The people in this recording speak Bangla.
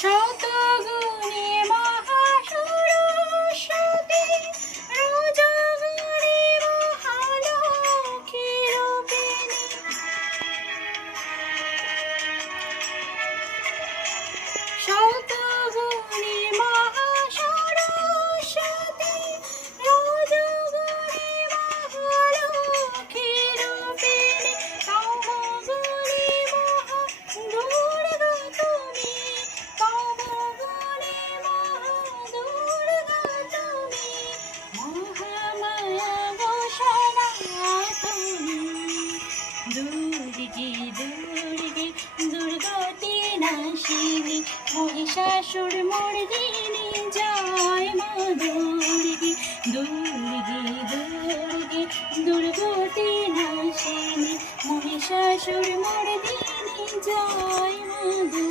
শতগুণী মহাসরস্বতী, রজগুণী মহালক্ষ্মী রূপিণী। শতগুণী মহাসরস্বতী, রজগুণী মহালক্ষ্মী রূপিণী। তমগুণী মহাদুর্গা তুমি, তমগুণী মহাদুর্গা তুমি। মহামায়া ঘোষণা তুমি, দুর্গে দুর্গে দুর্গতি নাশিনী, মহিষাসুর মর্দিনী জয় মা দুর্গে। দুর্গে দুর্গে দুর্গতি নাশিনী, মহিষাসুর মর্দিনী জয় মা দুর্গে।